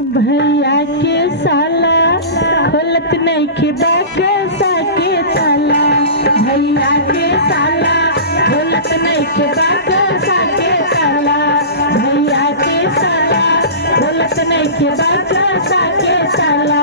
भैया के साला खोलत नइखे बाकसा के ताला। भैया के साला खोलत नइखे बाकसा के ताला। भैया के साला खोलत नइखे बाकसा के ताला।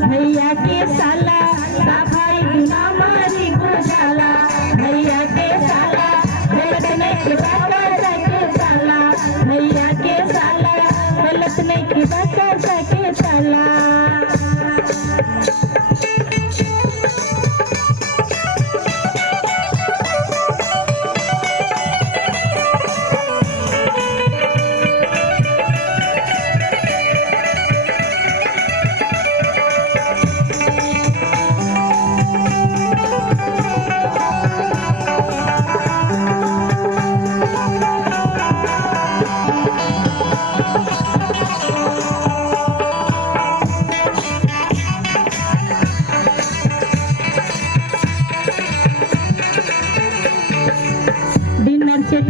भैया के साला भाई दुना मारी गोशाला। भैया के साला गलत नहीं बाका के साला। भैया के साला गलत नहीं बाका के साला।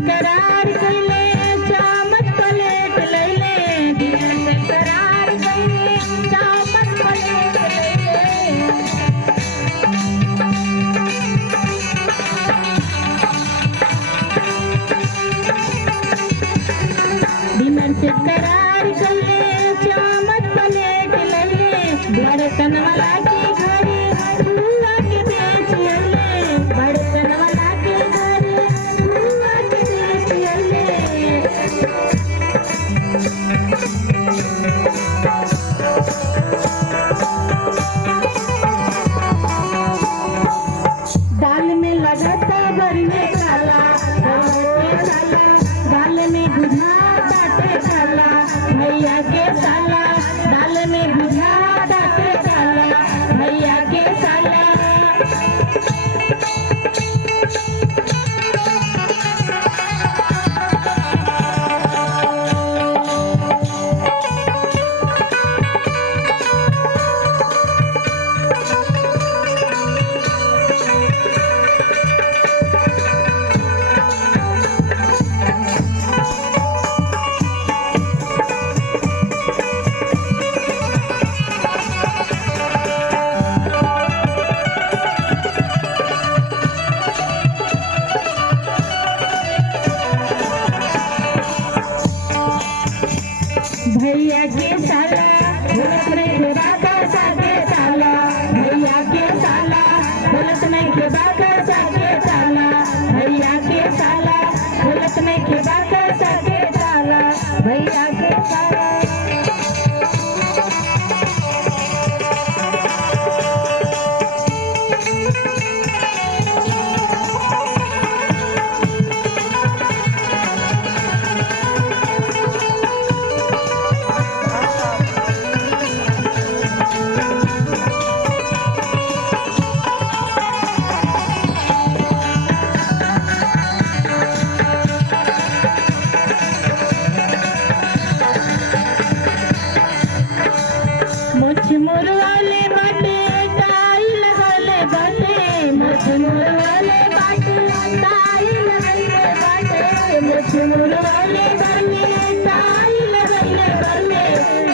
करार कइले चामच प्लेट लइले। डिनर करार कइले चामच प्लेट लइले। डिनर से करार कइले चामच प्लेट लइले। बर्तन वाला के घरे हुआ के बेच लइले। बर्तन वाला के घरे दाल में लगाता बरने काला। दाल में बुझा बाटे काला। भैया के साला दाल में बुझा बाटे काला। भैया के साला भैया के साला बोलत नहीं के बाका साके साला भैया के साला बोलत नहीं के बाका साके साला भैया के साला बोलत नहीं के बाका साके साला भैया के साला मुझ वाले बाटे टाई लगले बाटे मुझ वाले बाटे टाई लगले बाटे मुझ वाले बाटे टाई लगले बाटे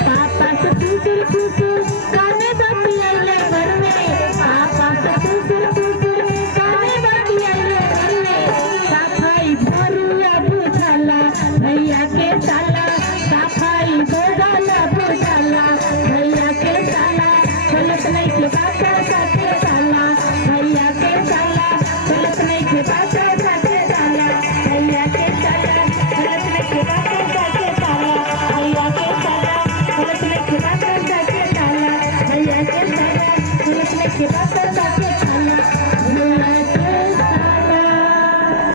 पापा से कुकुर कुकुर काने बतियाले घर में पापा से कुकुर कुकुर काने बतियाले घर में सफाई भरुआ बुझला भैया के साला सफाई भरुआ बुझला भैया के साला बोलत नहीं के बाका साके साला भैया के साला बोलत नहीं के बाका साके साला भैया के साला बोलत नहीं के बाका साके साला भैया के साला बोलत नहीं के बाका